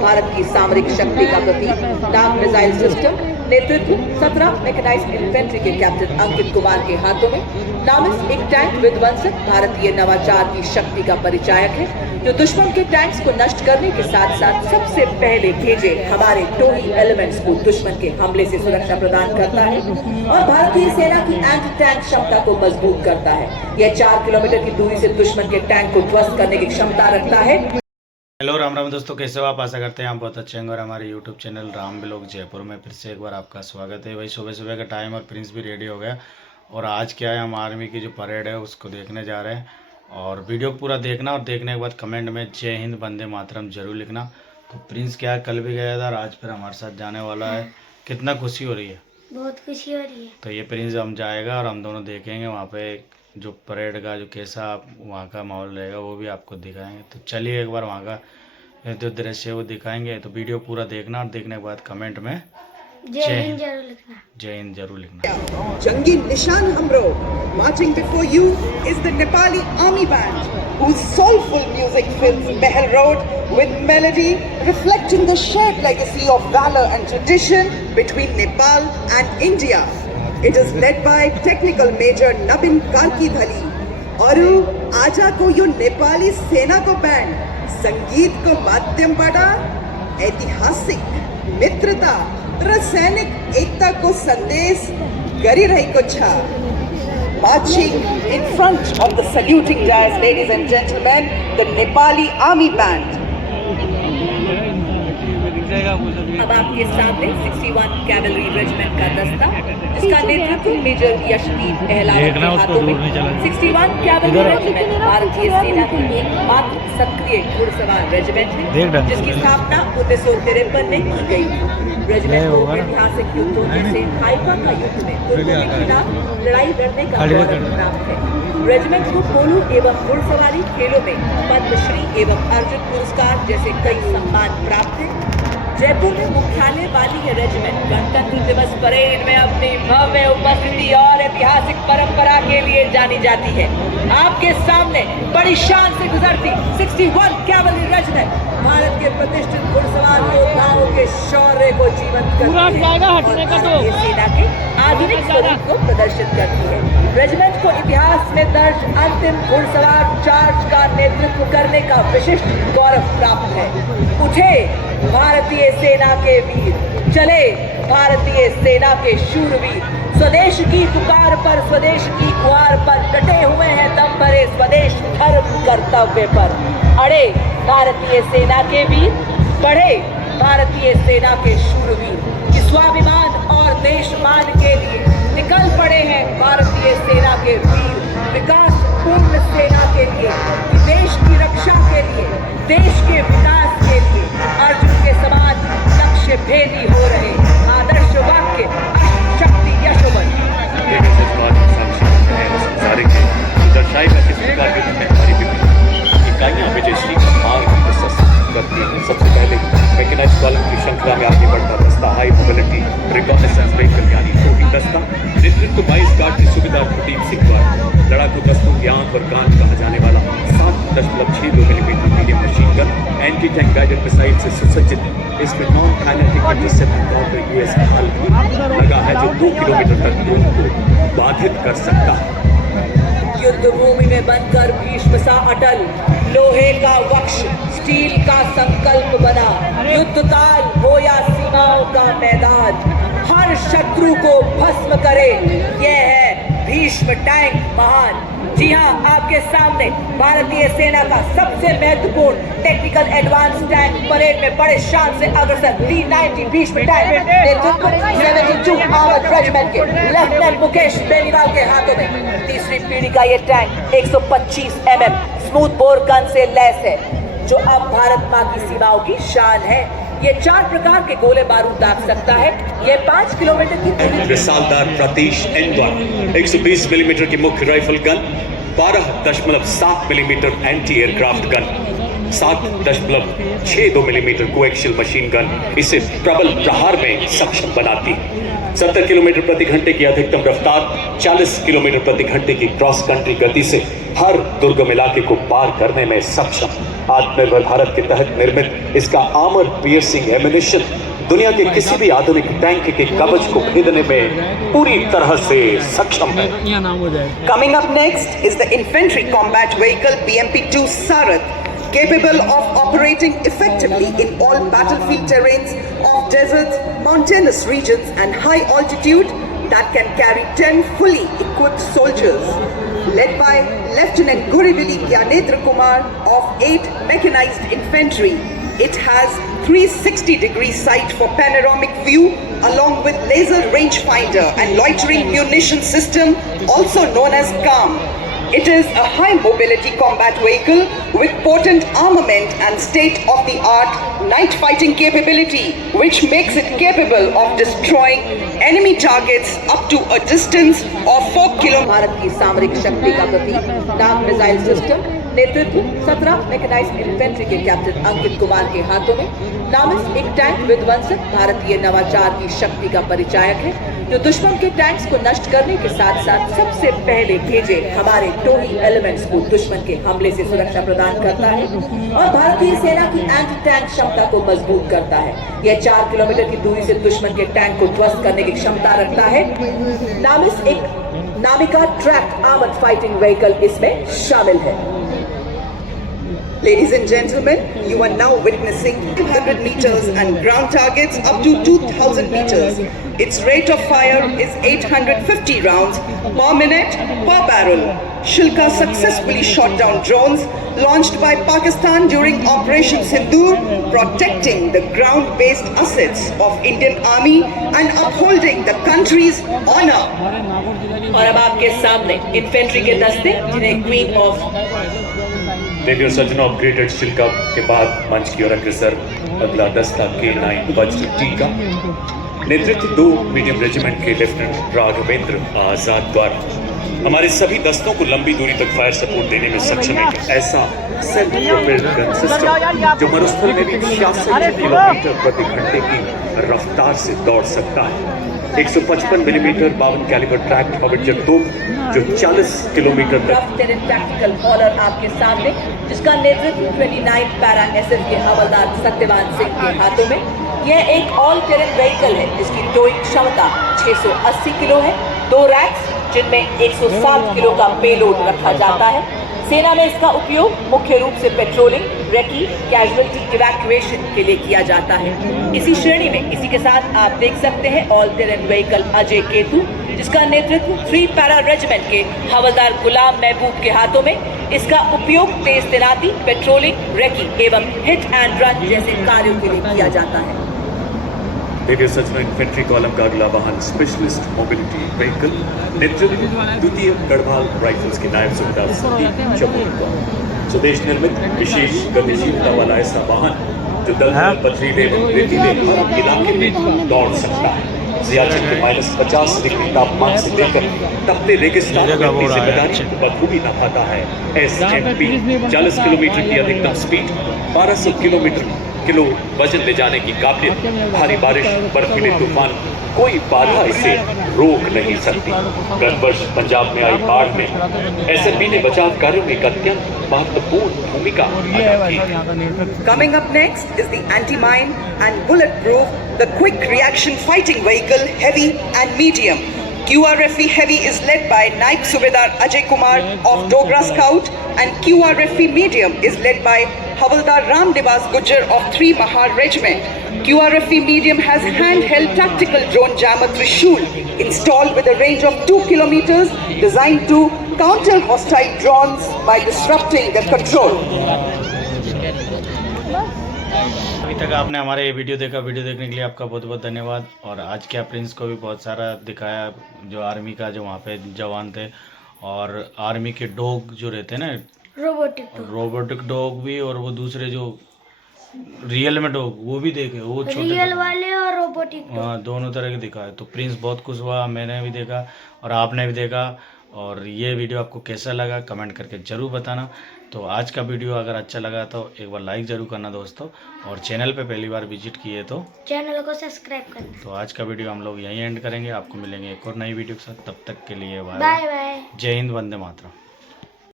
भारत की सामरिक शक्ति का प्रतीक डाक मिसाइल सिस्टम नेतृत्व 17 मैकेनाइज्ड इन्फेंट्री के कैप्टन अंकित कुमार के हाथों में। नामिस एक टैंक विध्वंसक भारतीय नवाचार की शक्ति का परिचायक है, जो दुश्मन के टैंक्स को नष्ट करने के साथ साथ सबसे पहले भेजे हमारे टोही एलिमेंट्स को दुश्मन के हमले से सुरक्षा प्रदान करता है और भारतीय सेना की एंटी टैंक क्षमता को मजबूत करता है। यह 4 किलोमीटर की दूरी से दुश्मन के टैंक को ध्वस्त करने की क्षमता रखता है। हेलो राम राम दोस्तों, कैसे हो आप? आशा करते हैं आप बहुत अच्छे होंगे और हमारे YouTube channel Ram blog Jaipur में फिर से एक बार आपका स्वागत है। वही सुबह सुबह का टाइम और प्रिंस भी रेडी हो गया और आज क्या है, हम आर्मी की जो परेड है उसको देखने जा रहे हैं। और वीडियो को पूरा देखना और देखने के बाद कमेंट में जय हिंद वंदे मातरम जरूर लिखना। तो प्रिंस क्या है, कल भी गया था और आज फिर हमारे साथ जाने वाला है। कितना खुशी हो रही है? बहुत खुशी हो रही है। तो ये प्रिंस हम जाएगा और हम दोनों देखेंगे वहाँ पे जो परेड का जो कैसा वहाँ का माहौल रहेगा वो भी आपको दिखाएंगे। तो चलिए एक बार वहाँ का जो दृश्य है वो दिखाएंगे। तो वीडियो पूरा देखना और देखने के बाद कमेंट में जय हिंद जरूर लिखना। जय हिंद जरूर लिखना। जंगी निशान हमरो marching before you is the Nepali army band whose soulful music fills Mahal Road with melody reflecting the shared legacy of valor and tradition between Nepal and India. It is led by Technical Major Nabin Karkidhali और आजा को यो नेपाली सेना को band संगीत को माध्यम बड़ा ऐतिहासिक मित्रता र सैनिक एकता को संदेश गरी रही को छा। Marching in front of the saluting dais, ladies and gentlemen, the Nepali army band. अब आपके सामने 61 कैवलरी रेजिमेंट का दस्ता, जिसका नेतृत्व मेजर यशदीप अहलावत के हाथों में। 61 कैवलरी रेजिमेंट भारतीय सेना की एकमात्र सक्रिय घुड़सवार रेजिमेंट है, जिसकी स्थापना 1953 में की गई। रेजिमेंट को ऐतिहासिक युद्धों में से हाइफा का युद्ध में तुर्कों के खिलाफ लड़ाई लड़ने का गौरव प्राप्त है। रेजिमेंट को पोलो एवं घुड़सवारी खेलों में पद्मश्री एवं अर्जुन पुरस्कार जैसे कई सम्मान प्राप्त है। जयपुर में मुख्यालय वाली ये रेजिमेंट गणतंत्र दिवस परेड में अपनी भव्य उपस्थिति और ऐतिहासिक परंपरा के लिए जानी जाती है। आपके सामने बड़ी शान से गुजरती 61 कैवलरी रेजिमेंट भारत के प्रतिष्ठित घुड़सवार योद्धाओं के शौर्य को जीवंत करती है और भारतीय सेना के आधुनिक स्वरूप को प्रदर्शित करती है। रेजिमेंट को इतिहास में दर्ज अंतिम घुड़सवार चार्ज का नेतृत्व करने का विशिष्ट गौरव प्राप्त है। उठे भारतीय सेना के वीर, चले भारतीय सेना के शूरवीर, स्वदेश की पुकार पर स्वदेश की गुहार पर डटे हुए हैं दम भरे स्वदेश धर्म कर्तव्य पर। अड़े भारतीय सेना के वीर, बढ़े भारतीय सेना के शूरवीर, स्वाभिमान और देशमान के लिए निकल पड़े हैं भारतीय सेना के वीर। विकास पूर्ण सेना के लिए, देश की रक्षा के लिए, देश के विकास के लिए अर्जुन के समान लक्ष्य भेदी हो रहे आदर्श वाक्य शक्ति यशोवन दर्शाएगा किस प्रकार के हमारी विभिन्न इकाइयां विजयश्री का मार्ग प्रशस्त करती हैं। सबसे पहले मैकेनाइज्ड कॉलम की श्रृंखला में आगे बढ़ता दस्ता हाई मोबिलिटी रिकॉनेसेंस व्हीकल यानी टोही दस्ता, नेतृत्व 22 गार्ड के सूबेदार प्रदीप सिंह द्वारा। लड़ाकू दस्तों की आंख और कान कहा जाने वाला 7.62 millimetre medium machine gun anti tank guided missile से सुसज्जित। इसमें non kinetic interceptor counter US हल लगा है जो 2 किलोमीटर तक ड्रोन को बाधित कर सकता है। युद्ध भूमि में बनकर भीष्म सा अटल, लोहे का वक्ष स्टील का संकल्प बना। युद्ध काल हो या सीमाओं का मैदान, हर शत्रु को भस्म करे, यह है भीष्म टैंक महान। जी हाँ, आपके सामने भारतीय सेना का सबसे महत्वपूर्ण टेक्निकल एडवांस टैंक परेड में बड़े शान से अग्रसर T90 भीष्म टैंक नेतृत्व 72 आर्मर्ड रेजिमेंट के लेफ्टिनेंट मुकेश बेनीवाल के हाथों में। तीसरी पीढ़ी का ये tank 125 mm smooth bore gun से लैस है, जो अब भारत माँ की सीमाओं की शान है। ये 4 प्रकार के गोले बारूद दाग सकता है। ये 5 किलोमीटर की दूरी मिसालदार प्रतीश N1 120 मिलीमीटर की मुख्य rifle gun, 12.7 millimetre anti aircraft gun, 7.62 millimetre coaxial machine gun इसे प्रबल प्रहार में सक्षम बनाती है। 70 किलोमीटर प्रति घंटे की अधिकतम रफ्तार, 40 किलोमीटर प्रति घंटे की क्रॉस कंट्री गति से हर दुर्गम इलाके को पार करने में सक्षम। आत्मनिर्भर भारत के तहत निर्मित इसका आर्मर पियर्सिंग एम्युनिशन दुनिया के किसी भी आधुनिक टैंक के कवच को भेदने में पूरी तरह से सक्षम है। Coming up next is the infantry combat vehicle BMP-2 Sarath, capable of operating effectively in all battlefield terrains of deserts, mountainous regions and high altitude that can carry 10 fully equipped soldiers. Led by Lieutenant Gurivili Gyanendra Kumar of 8 Mechanized Infantry, it has 360-degree sight for panoramic view along with laser rangefinder and loitering munition system, also known as CAM. It is a high mobility combat vehicle with potent armament and state-of-the-art night fighting capability, which makes it capable of destroying enemy targets up to a distance of 4 kilometers. Bharat की सामरिक शक्ति का प्रतीक नाग missile system नेतृत्व 17 mechanised infantry के captain Ankit Kumar के हाथों में। नामिस एक टैंक विध्वंसक भारतीय नवाचार की शक्ति का परिचायक है, जो दुश्मन के टैंक्स को नष्ट करने के साथ साथ सबसे पहले भेजे हमारे टोही एलिमेंट्स को दुश्मन के हमले से सुरक्षा प्रदान करता है और भारतीय सेना की एंटी टैंक क्षमता को मजबूत करता है। यह 4 किलोमीटर की दूरी से दुश्मन के टैंक को ध्वस्त करने की क्षमता रखता है। नामिस एक Navika tracked armoured fighting vehicle इसमें शामिल है। Ladies and gentlemen, you are now witnessing 100 meters and ground targets up to 2000 meters. Its rate of fire is 850 rounds per minute per barrel. Shilka successfully shot down drones launched by Pakistan during Operation Sindoor, protecting the ground-based assets of Indian Army and upholding the country's honor. और अब आपके सामने infantry के दस्ते, जिन्हें queen of radio surgeon upgraded शिल्का के बाद मंच की ओर अग्रसर अगला दस्ता K9 वज्र टी का नेतृत्व 2 मीडियम रेजिमेंट के लेफ्टिनेंट राघवेंद्र आजाद द्वारा हमारे सभी दस्तों को लंबी दूरी तक फायर सपोर्ट देने में सक्षम है। एक ऐसा सेल्फ प्रोपेल्ड गन सिस्टम जो मरुस्थल में भी 66 किलोमीटर प्रति घंटे की रफ्तार से दौड़ सकता है। 155 मिलीमीटर 52 कैलिबर ट्रैक्ड हॉविट्जर तोप जो 40 किलोमीटर तक टैक्टिकल हॉलर आपके सामने, जिसका नेतृत्व 29 पैरा एसएफ के हवलदार सत्यवान सिंह के हाथों में। यह एक ऑल टेरेन व्हीकल है जिसकी टोइंग क्षमता 680 किलो है। 2 रैक्स जिनमें 107 किलो का पेलोड रखा जाता है। सेना में इसका उपयोग मुख्य रूप से पेट्रोलिंग, रेकी, कैजुअलिटी इवैक्यूएशन के लिए किया जाता है। इसी श्रेणी में इसी के साथ आप देख सकते हैं all terrain vehicle Ajay Ketu, जिसका नेतृत्व 3 पैरा रेजिमेंट के हवलदार गुलाम महबूब के हाथों में। इसका उपयोग तेज तैनाती, पेट्रोलिंग, रेकी एवं हिट एंड रन जैसे कार्यों के लिए किया जाता है। रेडियो सर्जन इन्फेंट्री कॉलम का अगला वाहन स्पेशलिस्ट मोबिलिटी व्हीकल नेतृत्व द्वितीय गढ़वाल राइफल्स के नायब सूबेदार संदीप चमोली। स्वदेश निर्मित विशेष गतिशीलता वाला ऐसा वाहन जो दल पथरीले रेतीले हर इलाके में दौड़ सकता है। सियाचिन के -50 डिग्री तापमान से लेकर तपते रेगिस्तान में अपनी जिम्मेदारी को बखूबी निभाता है। SMP 40 किलोमीटर की अधिकतम स्पीड, 1200 किलो वजन ले जाने की काबिलियत, भारी बारिश, बर्फीले तूफान, कोई बाधा इसे रोक नहीं सकती। गत वर्ष पंजाब में आई बाढ़ में SMP ने बचाव कार्यों में एक अत्यंत महत्वपूर्ण भूमिका अदा की। Coming up next is the anti-mine and bulletproof, the quick reaction fighting vehicle heavy and medium. QRFE Heavy is led by Naib Subedar Ajay Kumar of Dogra Scout, and QRFE Medium is led by Havaldar Ram Nivas Gujjar of 3 Mahar Regiment. QRFE Medium has handheld tactical drone jammer Trishul installed with a range of 2 kilometers, designed to counter hostile drones by disrupting their control. अभी तक आपने हमारे ये video देखा। Video देखने के लिए आपका बहुत बहुत धन्यवाद। और आज क्या प्रिंस को भी बहुत सारा दिखाया, जो आर्मी का जो वहाँ पे जवान थे, और आर्मी के डॉग जो रहते हैं ना, रोबोटिक डॉग भी, और वो दूसरे जो रियल में डॉग, वो भी देखे, वो छोटे रियल वाले और रोबोटिक। हाँ, दोनों तरह के दिखाए। तो प्रिंस बहुत खुश हुआ, मैंने भी देखा और आपने भी देखा। और ये वीडियो आपको कैसा लगा कमेंट करके ज़रूर बताना। तो आज का वीडियो अगर अच्छा लगा तो एक बार लाइक ज़रूर करना दोस्तों, और चैनल पे पहली बार विजिट किए तो चैनल को सब्सक्राइब करना। तो आज का वीडियो हम लोग यहीं एंड करेंगे। आपको मिलेंगे एक और नई वीडियो के साथ, तब तक के लिए बाय बाय बाय। जय हिंद, वंदे मातरम।